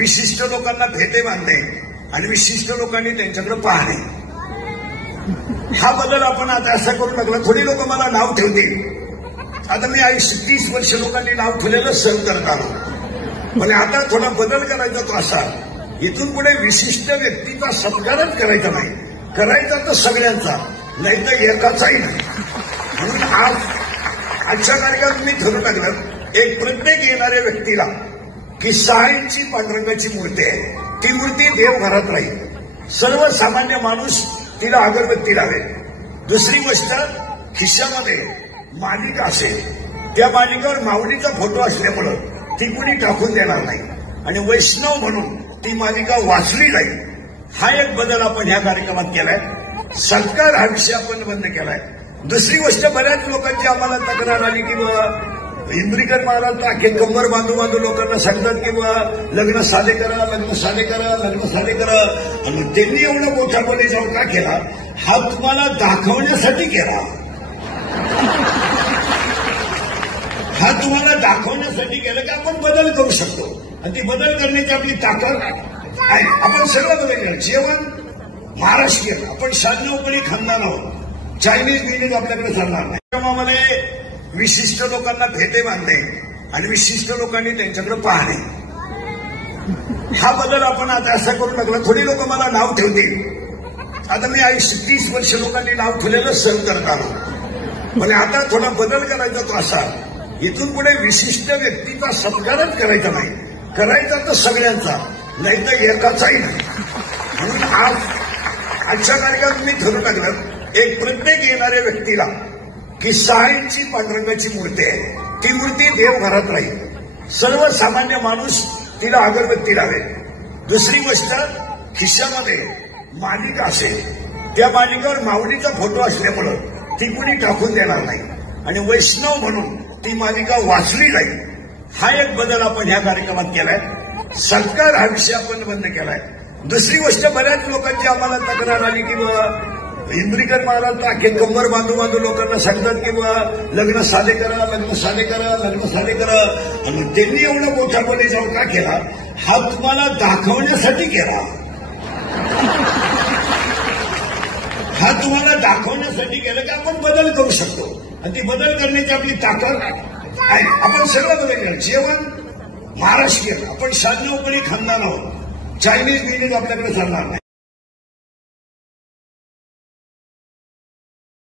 विशिष्ट लोकांना भेटे बांधणे आणि विशिष्ट लोकांनी त्यांच्याकडे पाहणे, हा बदल आपण आता असा करू लागला. थोडी लोक मला नाव ठेवतील. आता मी 30 वर्ष लोकांनी नाव ठेवलेलं सहन करत आलो, पण आता थोडा बदल करायचा तो असा, इथून पुढे विशिष्ट व्यक्तीचा सत्कारच करायचा नाही, करायचा तर सगळ्यांचा, नाही तर एकाचाही नाही. म्हणून आजच्या कार्यक्रमात मी ठरवून टाकलं, एक प्रत्येक येणाऱ्या व्यक्तीला की 6 इंची पांडुरंगाची मूर्ती आहे, ती मूर्ती देवघरात राहील. सर्वसामान्य माणूस तिला अगरबत्ती लावेल. दुसरी गोष्ट, खिशामध्ये मालिका असेल, त्या मालिकावर माऊलीचा फोटो असल्यामुळं ती कुणी टाकून देणार नाही आणि वैष्णव म्हणून ती मालिका वाचली जाईल. हा एक बदल आपण ह्या कार्यक्रमात केलाय. सत्कार हा विषय आपण बंद केलाय. दुसरी गोष्ट, बऱ्याच लोकांची आम्हाला तक्रार आली की इंद्रिकर महाराज अख्खे कंबर बांधू लोकांना सांगतात की लग्न साधे करा, लग्न साधे करा, लग्न साधे करा. आणि त्यांनी एवढं मोठा बोली जाऊन का केला? हा तुम्हाला दाखवण्यासाठी केला, हा तुम्हाला दाखवण्यासाठी केलं की आपण बदल करू शकतो आणि ती बदल करण्याची आपली ताकद आहे. आपण सगळं बदल केलं. जेवण महाराष्ट्रीयन, आपण 96 खानदान आहोत. चायनीज बिझनेस आपल्याकडे चालणार नाही. क्रमामध्ये विशिष्ट लोकांना भेटे बांधणे आणि विशिष्ट लोकांनी त्यांच्याकडे पाहणे, हा बदल आपण आता असा करू लागला. थोडी लोक मला नाव ठेवतील. आता मी 30 वर्ष लोकांनी नाव ठेवलेलं सहन करत आलो, पण आता थोडा बदल करायचा तो असा, इथून पुढे विशिष्ट व्यक्तीचा सत्कारच करायचा नाही, करायचा तर सगळ्यांचा, नाही तर एकाचाही नाही. म्हणून आजच्या कार्यक्रमात मी ठरवून टाकलं, एक प्रत्येक येणाऱ्या व्यक्तीला की 6 इंची पांडुरंगाची मूर्ती आहे, ती मूर्ती देवघरात राहील. सर्वसामान्य माणूस तिला अगरबत्ती लावेल. दुसरी गोष्ट, खिशामध्ये मालिका असेल, त्या मालिकावर माऊलीचा फोटो असल्यामुळं ती कुणी टाकून देणार नाही आणि वैष्णव म्हणून ती मालिका वाचली जाईल. हा एक बदल आपण ह्या कार्यक्रमात केलाय. सत्कार हा विषय आपण बंद केलाय. दुसरी गोष्ट, बऱ्याच लोकांची आम्हाला तक्रार आली की इंद्रिकर महाराज अख्खे कंबर बांधू लोकांना सांगतात की लग्न साधे करा, लग्न साधे करा, लग्न साधे करा. आणि त्यांनी एवढं मोठा बोली जाऊन का केला? हा तुम्हाला दाखवण्यासाठी केला, हा तुम्हाला दाखवण्यासाठी केलं की आपण बदल करू शकतो आणि ती बदल करण्याची आपली ताकद आहे. आपण सगळं बदल केलं. जेवण महाराष्ट्रीयन, आपण 96 खानदान आहोत. चायनीज बिझनेस आपल्याकडे चालणार नाही.